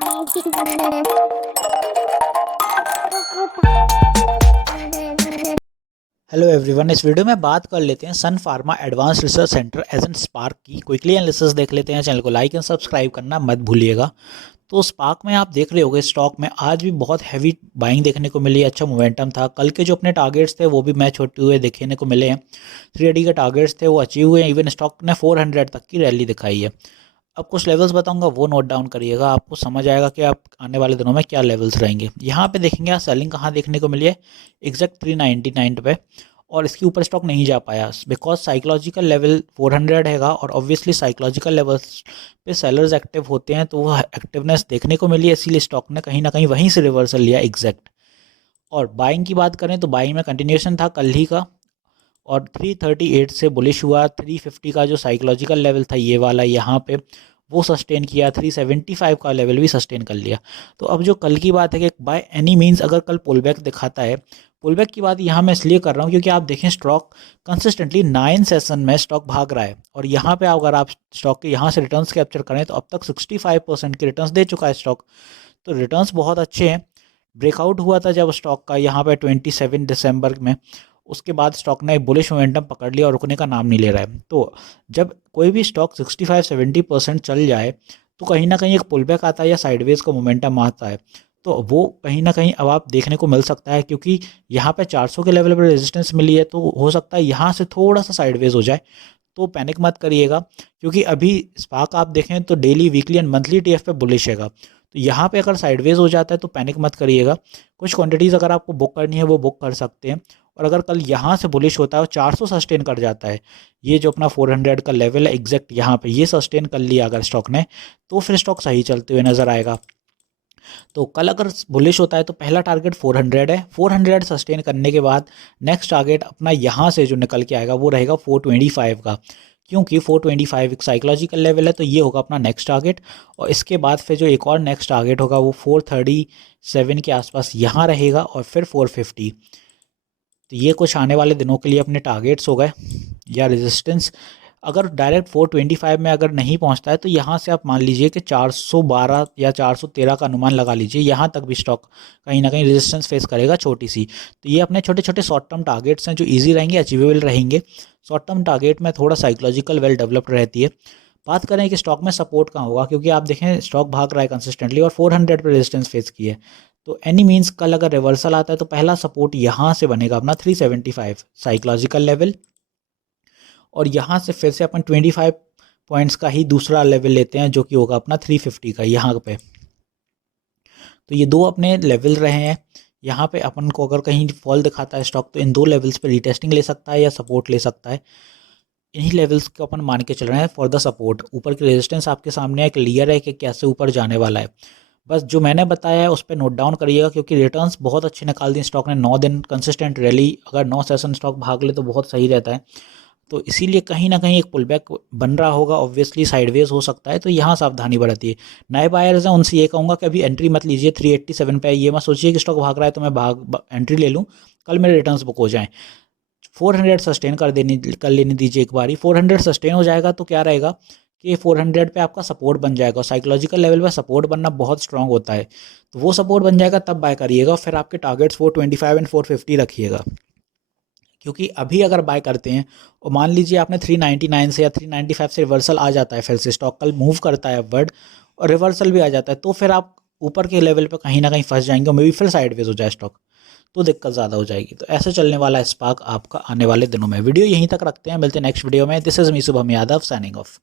Hello everyone, इस video में बात कर लेते हैं Sun Pharma advance research centre as an SPARC की क्विकली एनालिसिस देख लेते हैं। चैनल को लाइक एंड सब्सक्राइब करना मत भूलिएगा। तो स्पार्क में आप देख रहे होंगे स्टॉक में आज भी बहुत हैवी बाइंग देखने को मिली, अच्छा मोमेंटम था। कल के जो अपने टारगेट्स थे वो भी मैच होते हुए देखने को मिले हैं। 380 के टारगेट्स थे वो अचीव हुए हैं। इवन स्टॉक ने 400 तक की रैली दिखाई है। अब कुछ लेवल्स बताऊंगा, वो नोट डाउन करिएगा, आपको समझ आएगा कि आप आने वाले दिनों में क्या लेवल्स रहेंगे। यहाँ पे देखेंगे आप सेलिंग कहाँ देखने को मिली है, एग्जैक्ट 399 पे, और इसके ऊपर स्टॉक नहीं जा पाया बिकॉज साइकोलॉजिकल लेवल 400 हैगा और ऑब्वियसली साइकोलॉजिकल लेवल्स पे सेलर्स एक्टिव होते हैं, तो वो एक्टिवनेस देखने को मिली है, इसीलिए स्टॉक ने कहीं ना कहीं वहीं से रिवर्सल लिया एग्जैक्ट। और बाइंग की बात करें तो बाइंग में कंटिन्यूएशन था कल ही का, और 338 से बुलिश हुआ। 350 का जो साइकोलॉजिकल लेवल था ये वाला यहाँ पे वो सस्टेन किया, 375 का लेवल भी सस्टेन कर लिया। तो अब जो कल की बात है कि बाय एनी मीन्स अगर कल पुल बैक दिखाता है, पुल बैक की बात यहाँ मैं इसलिए कर रहा हूँ क्योंकि आप देखें स्टॉक कंसिस्टेंटली 9 सेशन में स्टॉक भाग रहा है, और यहाँ पे अगर आप स्टॉक के यहाँ से रिटर्न्स कैप्चर करें तो अब तक 65% के रिटर्न्स दे चुका है स्टॉक। तो रिटर्न्स बहुत अच्छे हैं। ब्रेकआउट हुआ था जब स्टॉक का यहाँ पे 27 दिसंबर में, उसके बाद स्टॉक ने बुलिश मोमेंटम पकड़ लिया और रुकने का नाम नहीं ले रहा है। तो जब कोई भी स्टॉक 65-70% चल जाए तो कहीं ना कहीं एक पुल बैक आता है या साइडवेज का मोमेंटम आता है, तो वो कहीं ना कहीं अब आप देखने को मिल सकता है। क्योंकि यहाँ पे 400 के लेवल पर रेजिस्टेंस मिली है, तो हो सकता है यहाँ से थोड़ा सा साइडवेज हो जाए, तो पैनिक मत करिएगा। क्योंकि अभी स्पार्क आप देखें तो daily, weekly and monthly TF पे बुलिश हैगा, तो यहाँ पे अगर साइडवेज हो जाता है तो पैनिक मत करिएगा। कुछ क्वांटिटीज़ अगर आपको बुक करनी है वो बुक कर सकते हैं। और अगर कल यहाँ से बुलिश होता है और 400 सस्टेन कर जाता है, ये जो अपना 400 का लेवल है एग्जैक्ट यहाँ पे ये सस्टेन कर लिया अगर स्टॉक ने, तो फिर स्टॉक सही चलते हुए नज़र आएगा। तो कल अगर बुलिश होता है तो पहला टारगेट 400 है। 400 सस्टेन करने के बाद नेक्स्ट टारगेट अपना यहाँ से जो निकल के आएगा वो रहेगा 425 का, क्योंकि 425 एक साइकोलॉजिकल लेवल है, तो ये होगा अपना नेक्स्ट टारगेट। और इसके बाद फिर जो एक और नेक्स्ट टारगेट होगा वो 437 के आसपास यहाँ रहेगा, और फिर 450। तो ये कुछ आने वाले दिनों के लिए अपने टारगेट्स हो गए या रेजिस्टेंस। अगर डायरेक्ट 425 में अगर नहीं पहुंचता है तो यहाँ से आप मान लीजिए कि 412 या 413 का अनुमान लगा लीजिए, यहाँ तक भी स्टॉक कहीं ना कहीं रेजिस्टेंस फेस करेगा छोटी सी। तो ये अपने छोटे छोटे शॉर्ट टर्म टारगेट्स हैं जो इजी रहेंगे, अचीवेबल रहेंगे। शॉर्ट टर्म टारगेट में थोड़ा साइकोलॉजिकल वेल डेवलप्ड रहती है। बात करें कि स्टॉक में सपोर्ट कहाँ होगा, क्योंकि आप देखें स्टॉक भाग रहा है कंसिस्टेंटली और 400 पर रेजिस्टेंस फेस की है। तो एनी मीन्स कल अगर रिवर्सल आता है तो पहला सपोर्ट यहाँ से बनेगा अपना 375 साइकोलॉजिकल लेवल, और यहाँ से फिर से अपन 25 पॉइंट्स का ही दूसरा लेवल लेते हैं जो कि होगा अपना 350 का यहाँ पे। तो ये दो अपने लेवल रहे हैं। यहाँ पे अपन को अगर कहीं फॉल दिखाता है स्टॉक तो इन दो लेवल्स पे रीटेस्टिंग ले सकता है या सपोर्ट ले सकता है। इन्हीं लेवल्स को अपन मान के चल रहे हैं फॉर द सपोर्ट। ऊपर की रेजिस्टेंस आपके सामने है, क्लियर है कि कैसे ऊपर जाने वाला है। बस जो मैंने बताया है उस पर नोट डाउन करिएगा, क्योंकि रिटर्न्स बहुत अच्छे निकाल दिए स्टॉक ने। 9 दिन कंसिस्टेंट रैली, अगर 9 सेशन स्टॉक भाग ले तो बहुत सही रहता है। तो इसीलिए कहीं ना कहीं एक पुल बैक बन रहा होगा, ऑब्वियसली साइडवेज हो सकता है, तो यहाँ सावधानी बरतिए। नए बायर्स हैं उनसे ये कहूँगा कि अभी एंट्री मत लीजिए 387 पे। ये मत सोचिए कि स्टॉक भाग रहा है तो मैं एंट्री ले लूँ, कल मेरे रिटर्न्स बुक हो जाएँ। 400 सस्टेन कर लेने दीजिए एक बारी। 400 सस्टेन हो जाएगा तो क्या रहेगा कि 400 पे आपका सपोर्ट बन जाएगा। साइकोलॉजिकल लेवल पे सपोर्ट बनना बहुत स्ट्रांग होता है, तो वो सपोर्ट बन जाएगा तब बाय करिएगा। फिर आपके टारगेट्स 425 एंड 450 रखिएगा। क्योंकि अभी अगर बाय करते हैं और मान लीजिए आपने 399 से या 395 से रिवर्सल आ जाता है, फिर से स्टॉक कल मूव करता है अपवर्ड और रिवर्सल भी आ जाता है, तो फिर आप ऊपर के लेवल पे कहीं ना कहीं फंस जाएंगे और मे भी फिर साइडवेज हो जाए स्टॉक, तो दिक्कत ज़्यादा हो जाएगी। तो ऐसे चलने वाला है स्पार्क आपका आने वाले दिनों में। वीडियो यहीं तक रखते हैं, मिलते हैं नेक्स्ट वीडियो में। This is me Shubham Yadav signing off.